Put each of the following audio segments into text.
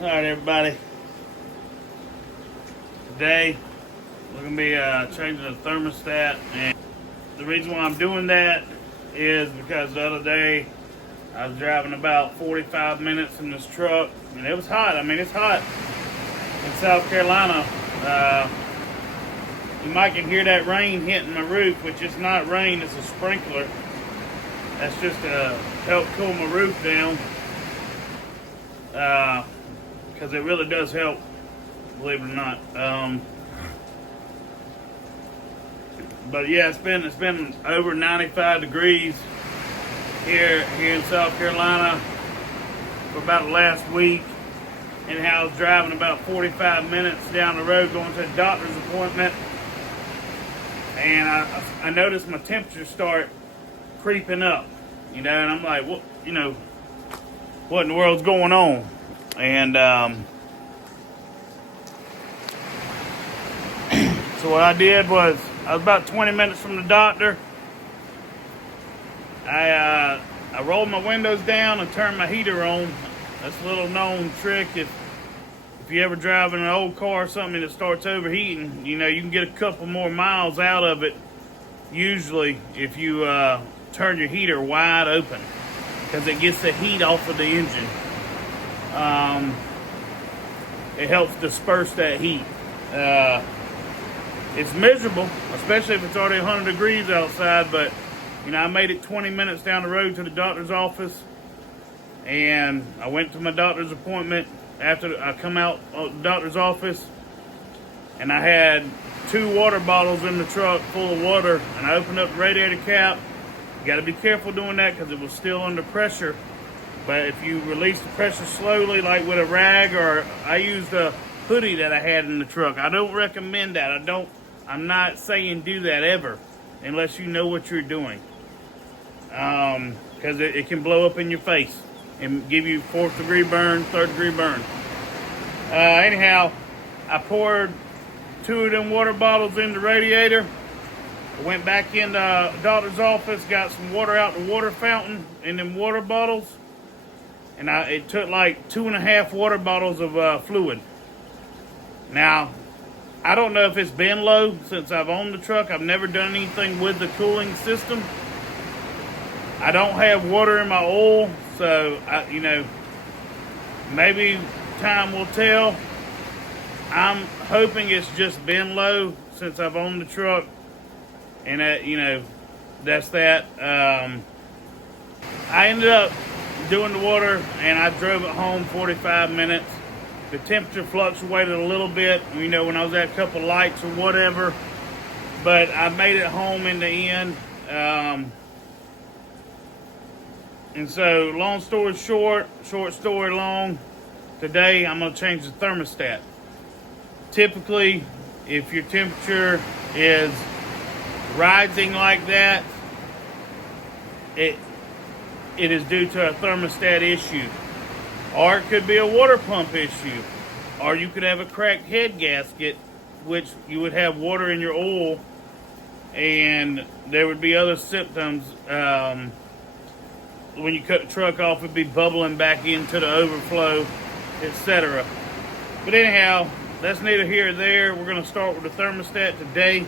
All right, everybody. Today, we're going to be changing the thermostat. And the reason why I'm doing that is because the other day, I was driving about 45 minutes in this truck, and it was hot. I mean, it's hot in South Carolina. You might can hear that rain hitting my roof, which is not rain, it's a sprinkler. That's just to help cool my roof down. Because it really does help, believe it or not. But yeah, it's been over 95 degrees here in South Carolina for about the last week, and I was driving about 45 minutes down the road going to a doctor's appointment, and I noticed my temperature start creeping up, and I'm like, what in the world's going on? And so what I did was, I was about 20 minutes from the doctor. I rolled my windows down and turned my heater on. That's a little known trick. If you ever drive in an old car or something that starts overheating, you can get a couple more miles out of it, usually, if you turn your heater wide open, because it gets the heat off of the engine. It helps disperse that heat. It's miserable, especially if it's already 100 degrees outside, but I made it 20 minutes down the road to the doctor's office, and I went to my doctor's appointment. After I come out of the doctor's office, and I had 2 water bottles in the truck full of water, and I opened up the radiator cap. You got to be careful doing that because it was still under pressure. But if you release the pressure slowly, like with a rag, or I used a hoodie that I had in the truck. I don't recommend that. I'm not saying do that ever, unless you know what you're doing. Because it can blow up in your face and give you 4th degree burn, 3rd degree burn. Anyhow, I poured 2 of them water bottles in the radiator. I went back in the doctor's office, got some water out the water fountain in them water bottles. And it took like 2.5 water bottles of fluid. Now, I don't know if it's been low since I've owned the truck. I've never done anything with the cooling system. I don't have water in my oil, so maybe time will tell. I'm hoping it's just been low since I've owned the truck, and that's that. I ended up doing the water, and I drove it home 45 minutes. The temperature fluctuated a little bit, when I was at a couple lights or whatever, but I made it home in the end. And so, long story short story long, today I'm going to change the thermostat. Typically, if your temperature is rising like that, it is due to a thermostat issue. Or it could be a water pump issue. Or you could have a cracked head gasket, which you would have water in your oil, and there would be other symptoms. When you cut the truck off, it'd be bubbling back into the overflow, etc. But anyhow, that's neither here or there. We're going to start with the thermostat today,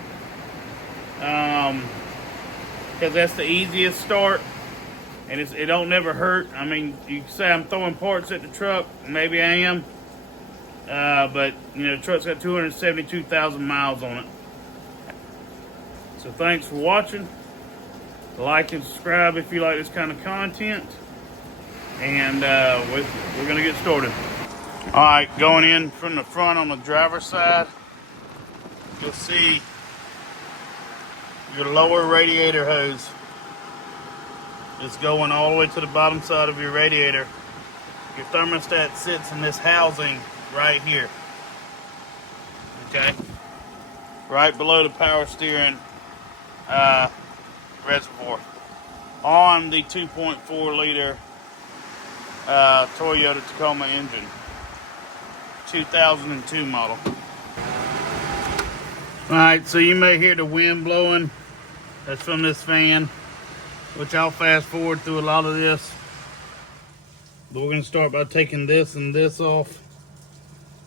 because that's the easiest start. And it don't never hurt. I mean, you can say I'm throwing parts at the truck. Maybe I am. But, the truck's got 272,000 miles on it. So thanks for watching. Like and subscribe if you like this kind of content. And we're going to get started. All right, going in from the front on the driver's side, you'll see your lower radiator hose. It's going all the way to the bottom side of your radiator. Your thermostat sits in this housing right here. Okay? Right below the power steering reservoir on the 2.4 liter Toyota Tacoma engine. 2002 model. Alright, so you may hear the wind blowing. That's from this fan, which I'll fast forward through a lot of this. But we're going to start by taking this and this off.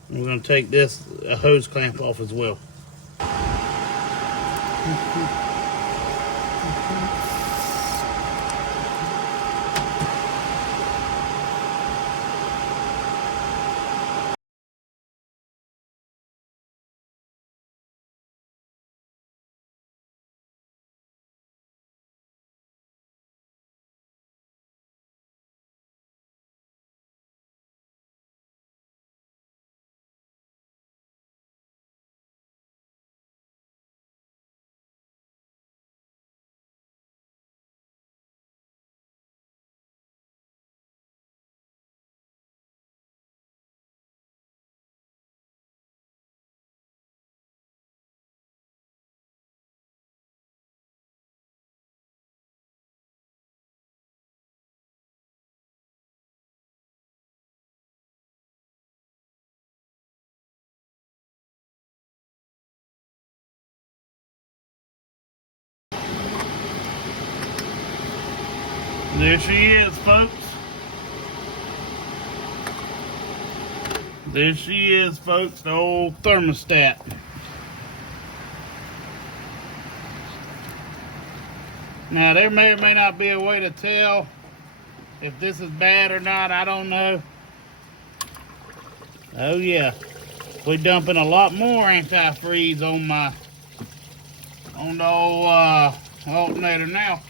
And we're gonna take this hose clamp off as well. There she is, folks. There she is, folks, the old thermostat. Now, there may or may not be a way to tell if this is bad or not. I don't know. Oh, yeah. We're dumping a lot more antifreeze on the old alternator now.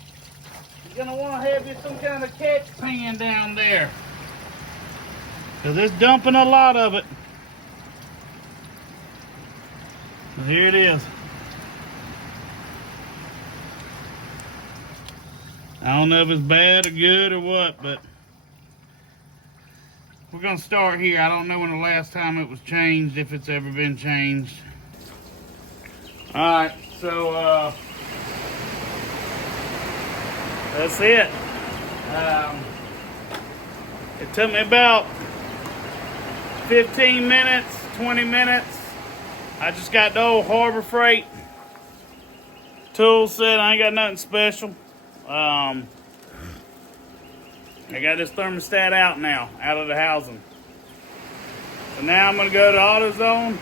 You're gonna want to have you some kind of catch pan down there, because it's dumping a lot of it. But here it is. I don't know if it's bad or good or what, but we're gonna start here. I don't know when the last time it was changed, if it's ever been changed. All right, so that's it. It took me about 15 minutes, 20 minutes. I just got the old Harbor Freight tool set. I ain't got nothing special. I got this thermostat out now, out of the housing. So now I'm gonna go to AutoZone.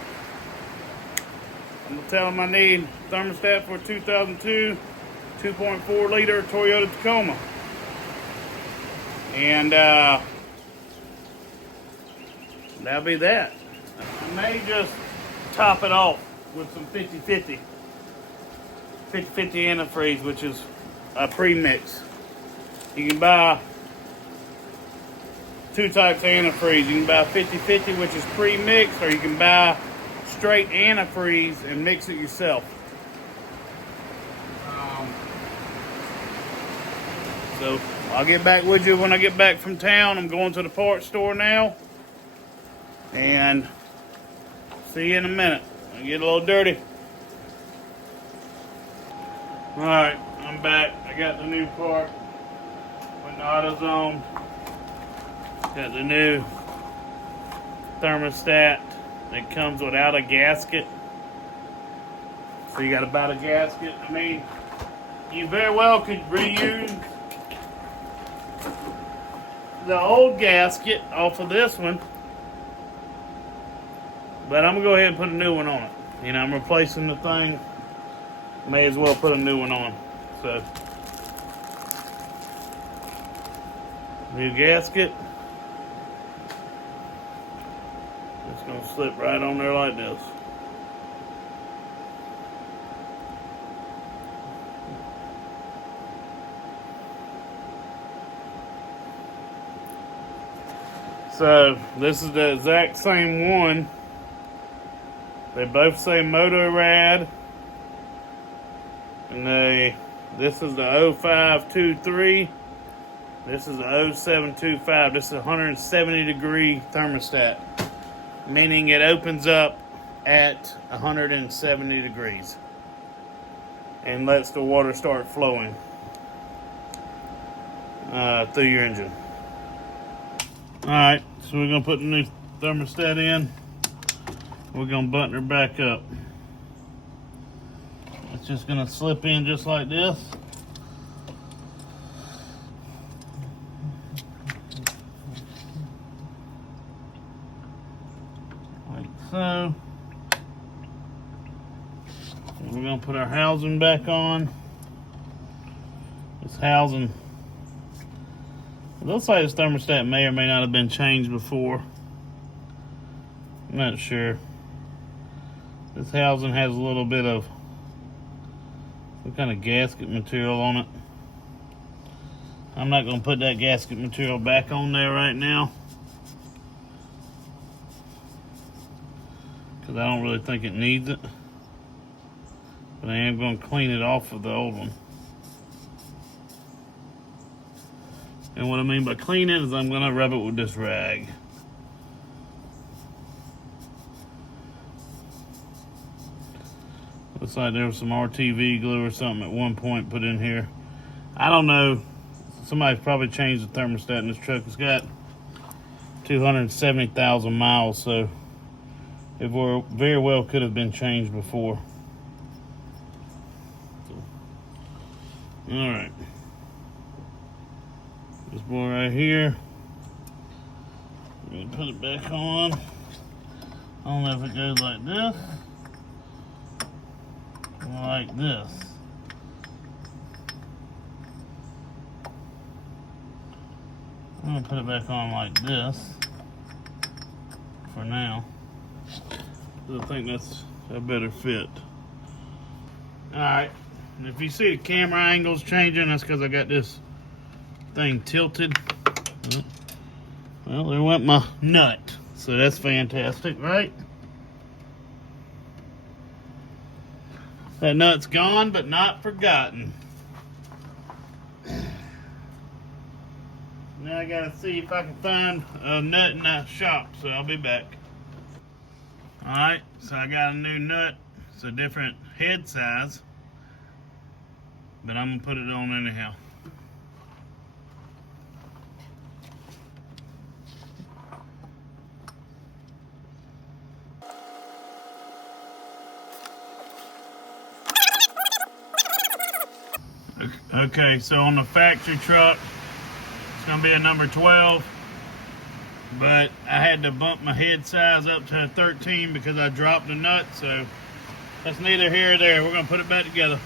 I'm gonna tell them I need thermostat for 2002 2.4 liter Toyota Tacoma. And that'll be that. I may just top it off with some 50-50 antifreeze, which is a pre-mix. You can buy two types of antifreeze. You can buy 50-50, which is pre-mixed, or you can buy straight antifreeze and mix it yourself. So I'll get back with you when I get back from town. I'm going to the parts store now, and see you in a minute. I'll get a little dirty. All right, I'm back. I got the new part. Went to AutoZone. Got the new thermostat that comes without a gasket. So you got to buy the gasket. I mean, you very well could reuse the old gasket off of this one, but I'm gonna go ahead and put a new one on it. You know, I'm replacing the thing. May as well put a new one on. So, new gasket. It's gonna slip right on there like this. So this is the exact same one. They both say Motorad, and this is the 0523. This is the 0725. This is a 170 degree thermostat, meaning it opens up at 170 degrees and lets the water start flowing through your engine. Alright, so we're going to put the new thermostat in. We're going to button her back up. It's just going to slip in just like this. Like so. We're gonna put our housing back on. This housing, it looks like this thermostat may or may not have been changed before. I'm not sure. This housing has a little bit of some kind of gasket material on it. I'm not gonna put that gasket material back on there right now, because I don't really think it needs it. But I am going to clean it off of the old one. And what I mean by clean it is I'm going to rub it with this rag. Looks like there was some RTV glue or something at one point put in here. I don't know. Somebody's probably changed the thermostat in this truck. It's got 270,000 miles, so it very well could have been changed before. All right, this boy right here, we're gonna put it back on. I don't know if it goes like this or like this. I'm gonna put it back on like this for now, because I think that's a better fit. All right. And if you see the camera angles changing, that's because I got this thing tilted. Well, there went my nut. So that's fantastic, right? That nut's gone, but not forgotten. Now I gotta see if I can find a nut in that shop, so I'll be back. Alright, so I got a new nut. It's a different head size, but I'm gonna put it on anyhow. Okay, so on the factory truck, it's gonna be a number 12, but I had to bump my head size up to a 13 because I dropped a nut, so that's neither here or there. We're gonna put it back together.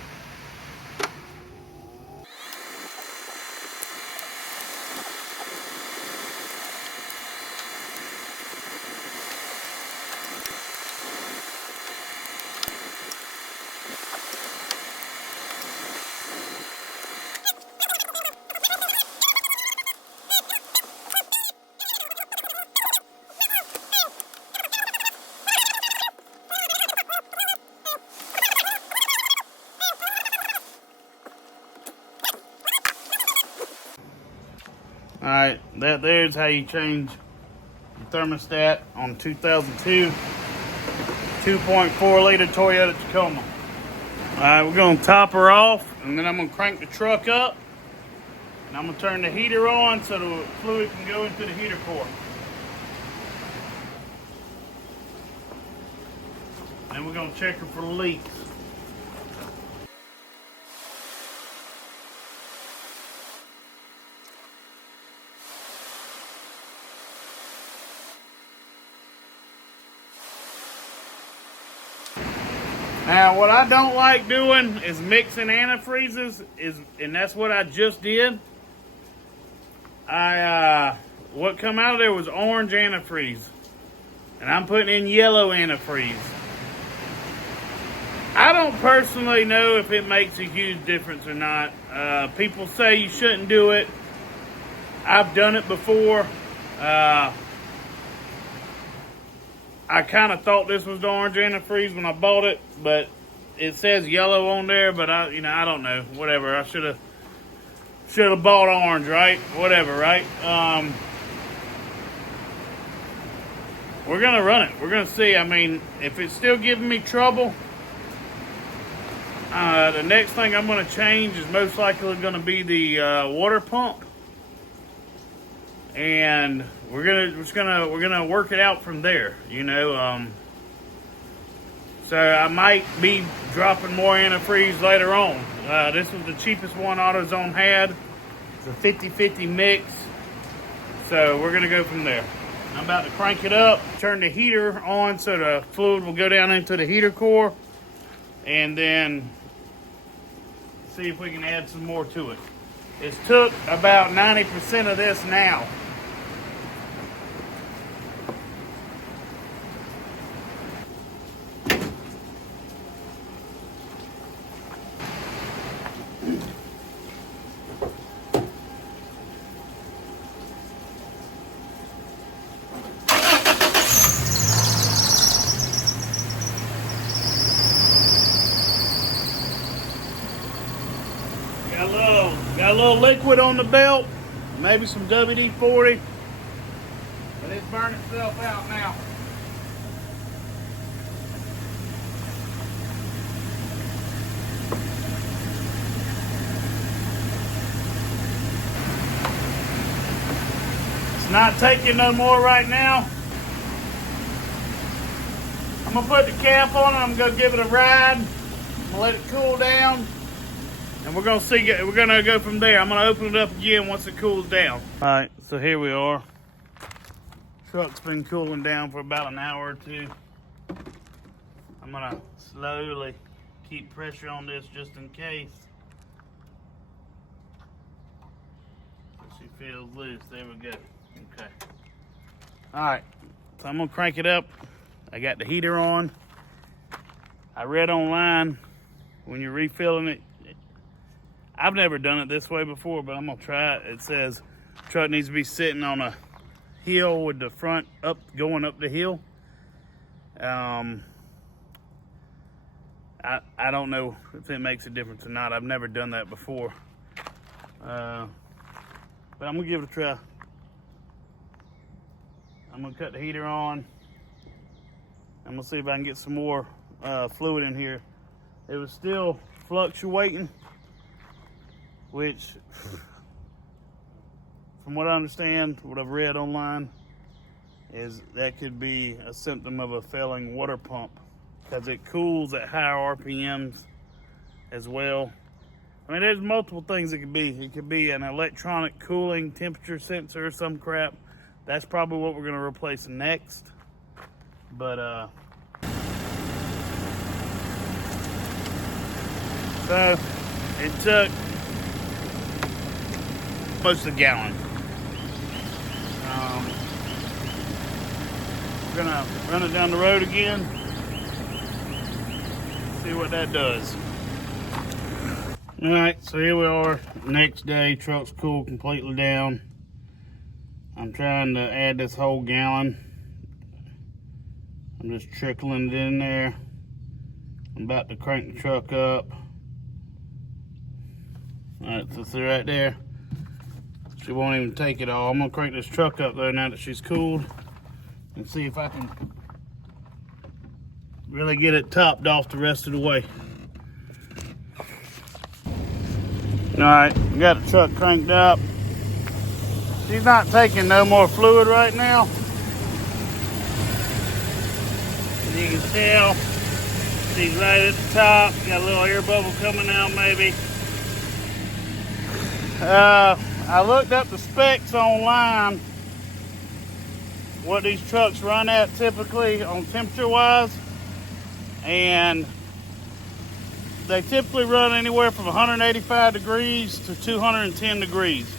Alright, that there's how you change the thermostat on 2002 2.4 liter Toyota Tacoma. Alright, we're going to top her off, and then I'm going to crank the truck up, and I'm going to turn the heater on so the fluid can go into the heater core. And we're going to check her for leaks. Now, what I don't like doing is mixing antifreezes, and that's what I just did. What come out of there was orange antifreeze, and I'm putting in yellow antifreeze. I don't personally know if it makes a huge difference or not. People say you shouldn't do it. I've done it before. I kind of thought this was the orange antifreeze when I bought it, but it says yellow on there. But I don't know. Whatever. I should have bought orange, right? Whatever, right? We're gonna run it. We're gonna see. I mean, if it's still giving me trouble, the next thing I'm gonna change is most likely gonna be the water pump. And we're gonna work it out from there, you know. So I might be dropping more antifreeze later on. This was the cheapest one AutoZone had. It's a 50-50 mix. So we're gonna go from there. I'm about to crank it up, turn the heater on so the fluid will go down into the heater core, and then see if we can add some more to it. It's took about 90% of this now. Got a little liquid on the belt, maybe some WD-40, but it's burning itself out now. It's not taking no more right now. I'm gonna put the cap on it. I'm gonna give it a ride. I'm gonna let it cool down. And we're gonna see, we're gonna go from there. I'm gonna open it up again once it cools down. All right, so here we are. Truck's been cooling down for about an hour or two. I'm gonna slowly keep pressure on this just in case. She feels loose, there we go, okay. All right, so I'm gonna crank it up. I got the heater on. I read online, when you're refilling it, I've never done it this way before, but I'm gonna try it. It says truck needs to be sitting on a hill with the front up, going up the hill. I don't know if it makes a difference or not. I've never done that before. But I'm gonna give it a try. I'm gonna cut the heater on. I'm gonna see if I can get some more fluid in here. It was still fluctuating, which, from what I understand, what I've read online, is that could be a symptom of a failing water pump, because it cools at higher RPMs as well. I mean, there's multiple things it could be. It could be an electronic cooling temperature sensor or some crap. That's probably what we're gonna replace next. But so it took almost a gallon. We're gonna run it down the road again, see what that does. All right, so here we are, next day, truck's cooled completely down. I'm trying to add this whole gallon. I'm just trickling it in there. I'm about to crank the truck up. All right, so see right there, she won't even take it all. I'm gonna crank this truck up though now that she's cooled, and see if I can really get it topped off the rest of the way. All right, we got the truck cranked up. She's not taking no more fluid right now. As you can tell, she's right at the top. Got a little air bubble coming out maybe. I looked up the specs online, what these trucks run at typically on temperature wise, and they typically run anywhere from 185 degrees to 210 degrees.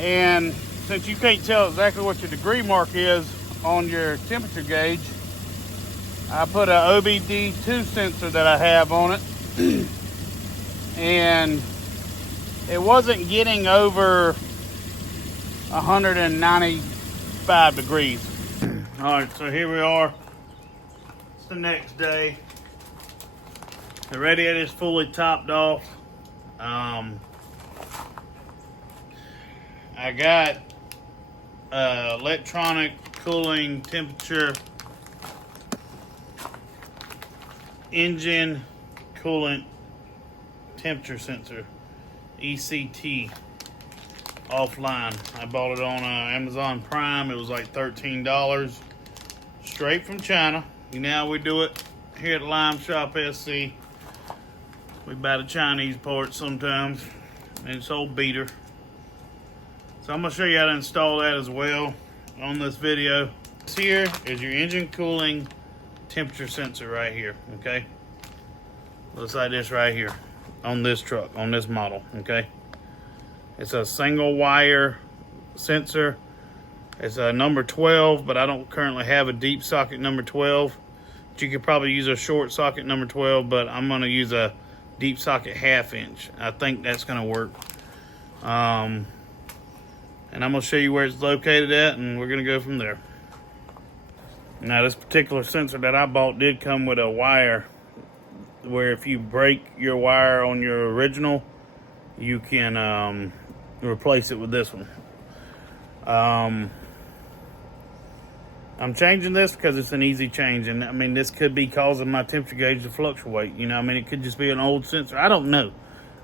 And since you can't tell exactly what your degree mark is on your temperature gauge, I put a OBD2 sensor that I have on it, and it wasn't getting over 195 degrees. All right, so here we are. It's the next day. The radiator is fully topped off. I got electronic cooling temperature engine coolant temperature sensor, ECT, offline. I bought it on Amazon Prime. It was like $13, straight from China. Now we do it here at Lime Shop SC. We buy the Chinese parts sometimes, and it's old beater. So I'm gonna show you how to install that as well. on this video. This here is your engine cooling temperature sensor right here, okay? Looks like this right here on this truck, on this model, okay? It's a single wire sensor. It's a number 12, but I don't currently have a deep socket number 12. But you could probably use a short socket number 12, but I'm gonna use a deep socket 1/2 inch. I think that's gonna work. And I'm gonna show you where it's located at, and we're gonna go from there. Now, this particular sensor that I bought did come with a wire where if you break your wire on your original, you can replace it with this one. I'm changing this because it's an easy change, and I mean, this could be causing my temperature gauge to fluctuate. You know, I mean, it could just be an old sensor. I don't know.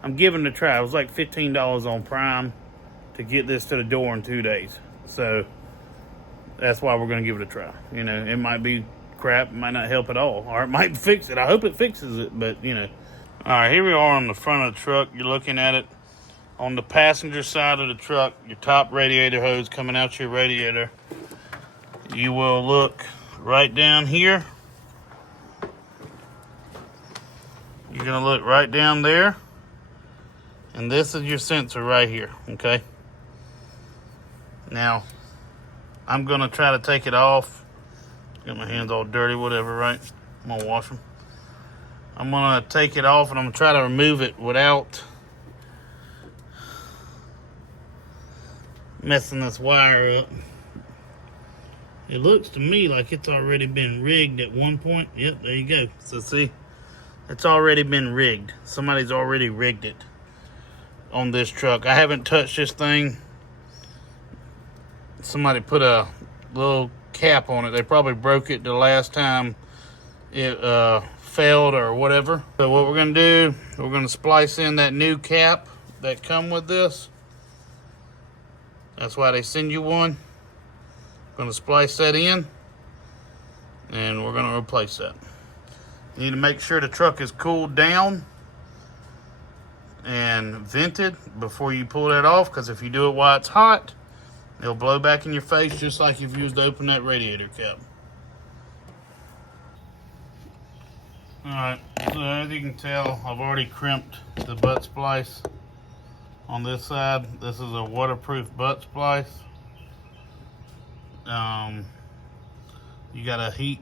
I'm giving it a try. It was like $15 on Prime to get this to the door in 2 days. So that's why we're going to give it a try. You know, it might be crap, it might not help at all, or it might fix it. I hope it fixes it, but you know. All right, here we are on the front of the truck. You're looking at it on the passenger side of the truck. Your top radiator hose coming out your radiator. You will look right down here. You're gonna look right down there, and this is your sensor right here, okay? Now, I'm gonna try to take it off. Get my hands all dirty, whatever, right? I'm gonna wash them. I'm gonna take it off, and I'm gonna try to remove it without messing this wire up. It looks to me like it's already been rigged at one point. Yep, there you go. So see, it's already been rigged. Somebody's already rigged it on this truck. I haven't touched this thing. Somebody put a little cap on it. They probably broke it the last time it failed or whatever. So what we're gonna do, we're gonna splice in that new cap that come with this. That's why they send you one. Gonna splice that in, and we're gonna replace that. You need to make sure the truck is cooled down and vented before you pull that off, because if you do it while it's hot, it'll blow back in your face just like if you was to open that radiator cap. Alright, so as you can tell, I've already crimped the butt splice on this side. This is a waterproof butt splice. You gotta heat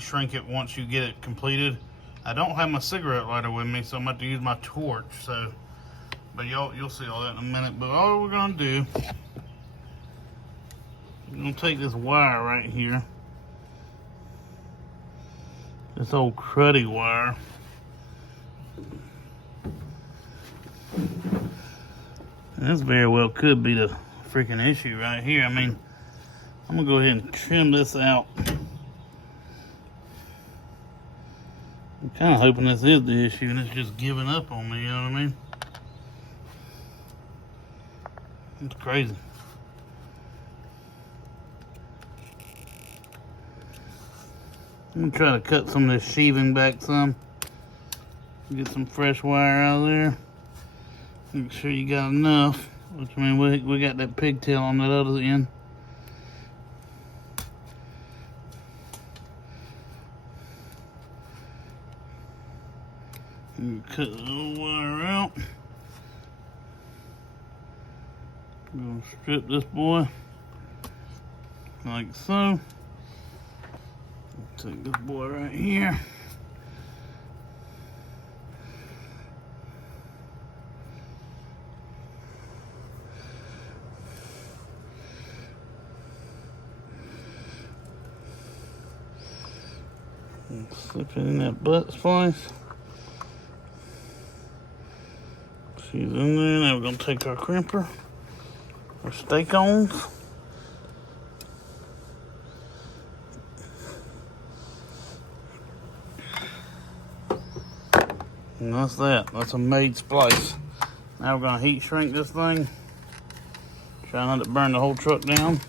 shrink it once you get it completed. I don't have my cigarette lighter with me, so I'm about to use my torch. So, but you'll see all that in a minute. But all we're gonna do, we're gonna take this wire right here, this old cruddy wire. And this very well could be the freaking issue right here. I mean, I'm gonna go ahead and trim this out. I'm kind of hoping this is the issue and it's just giving up on me, you know what I mean? It's crazy. I'm gonna try to cut some of this sheathing back some. Get some fresh wire out of there. Make sure you got enough. Which, I mean, we got that pigtail on that other end. Cut the little wire out. I'm gonna strip this boy like so. Take this boy right here. And slip it in that butt splice. She's in there. Now we're gonna take our crimper, our stake-ons. And that's that. That's a made splice. Now we're gonna heat shrink this thing. Try not to burn the whole truck down.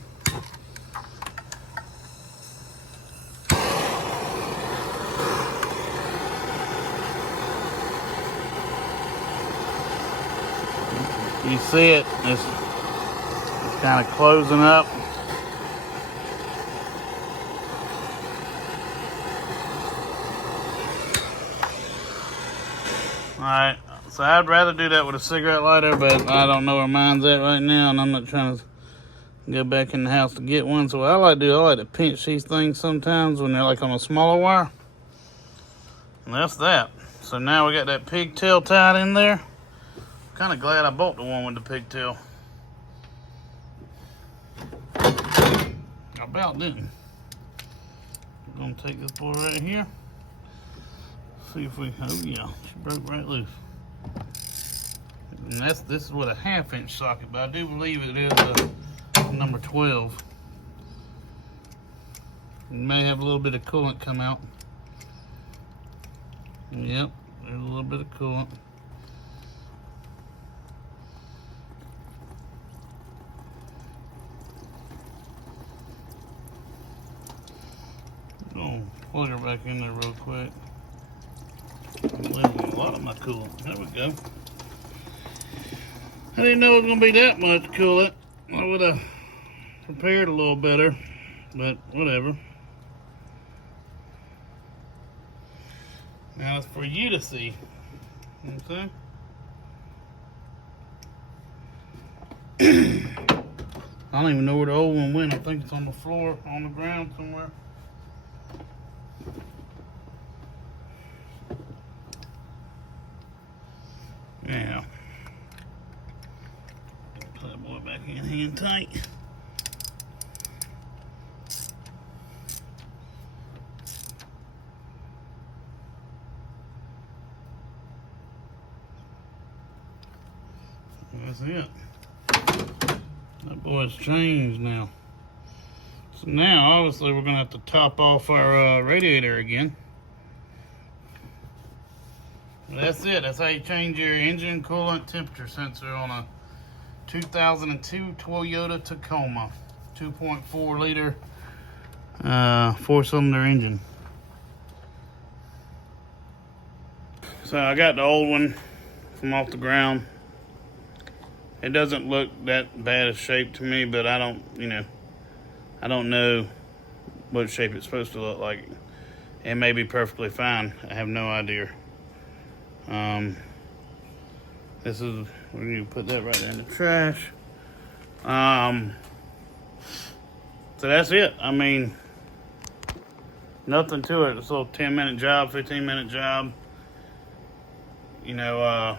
You see it, it's kind of closing up. Alright, so I'd rather do that with a cigarette lighter, but I don't know where mine's at right now, and I'm not trying to go back in the house to get one. So what I like to do, I like to pinch these things sometimes when they're like on a smaller wire. And that's that. So now we got that pigtail tied in there. Kind of glad I bought the one with the pigtail. I about didn't. We're gonna take this boy right here. See if we, oh yeah, she broke right loose. And this is with a 1/2 inch socket, but I do believe it is a number 12. It may have a little bit of coolant come out. Yep, there's a little bit of coolant. Oh, plug her back in there real quick. I'm losing a lot of my coolant. There we go. I didn't know it was going to be that much coolant. I would have prepared a little better, but whatever. Now it's for you to see. You know what I'm saying? I don't even know where the old one went. I think it's on the floor, on the ground somewhere. Now, put that boy back in hand tight. That's it. That boy's changed now. So now, obviously, we're going to have to top off our radiator again. That's it. That's how you change your engine coolant temperature sensor on a 2002 Toyota Tacoma 2.4 liter 4-cylinder engine. So I got the old one from off the ground. It doesn't look that bad a shape to me, but I don't know what shape it's supposed to look like. It may be perfectly fine. I have no idea. This is, we're going to put that right in the trash. So that's it. I mean, nothing to it. It's a little 10-minute job, 15-minute job. You know,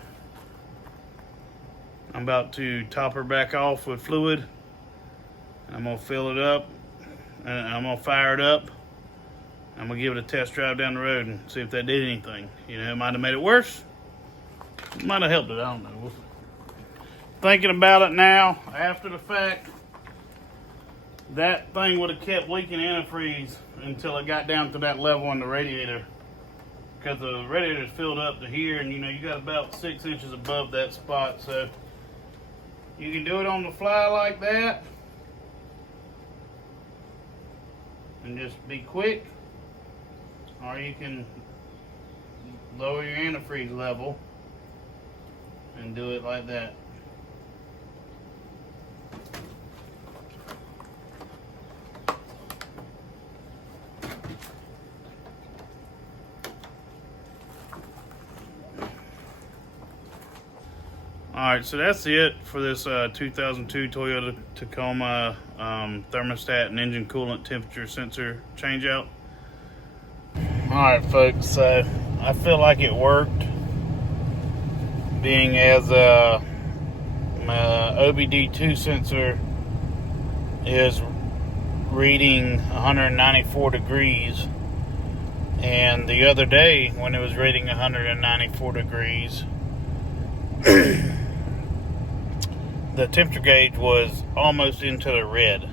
I'm about to top her back off with fluid. I'm going to fill it up, and I'm going to fire it up. I'm going to give it a test drive down the road and see if that did anything. You know, it might have made it worse. It might have helped it. I don't know. Thinking about it now, after the fact, that thing would have kept leaking antifreeze until it got down to that level on the radiator. Because the radiator is filled up to here, and you know, you got about 6 inches above that spot. So you can do it on the fly like that and just be quick. Or you can lower your antifreeze level and do it like that. Alright, so that's it for this 2002 Toyota Tacoma thermostat and engine coolant temperature sensor change out. Alright folks, so I feel like it worked, being as my OBD2 sensor is reading 194 degrees, and the other day when it was reading 194 degrees the temperature gauge was almost into the red.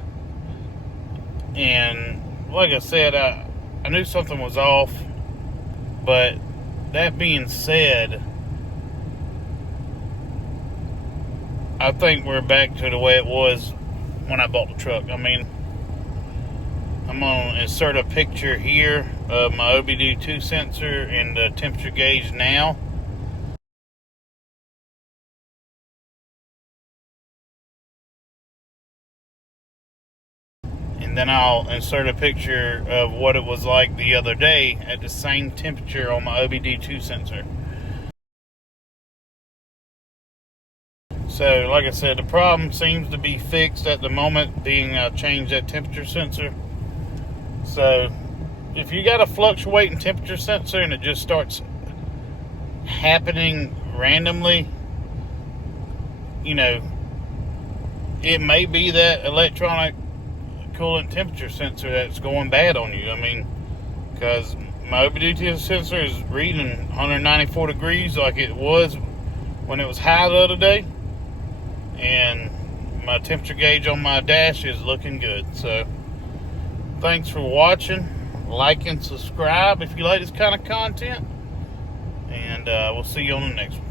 And like I said, I knew something was off, but that being said, I think we're back to the way it was when I bought the truck. I mean, I'm going to insert a picture here of my OBD2 sensor and the temperature gauge now. And then I'll insert a picture of what it was like the other day at the same temperature on my OBD2 sensor. So, like I said, the problem seems to be fixed at the moment, being changed that temperature sensor. So, if you got a fluctuating temperature sensor and it just starts happening randomly, you know, it may be that electronic coolant temperature sensor that's going bad on you. I mean, because my OBD sensor is reading 194 degrees like it was when it was high the other day, and my temperature gauge on my dash is looking good. So thanks for watching. Like and subscribe if you like this kind of content, and we'll see you on the next one.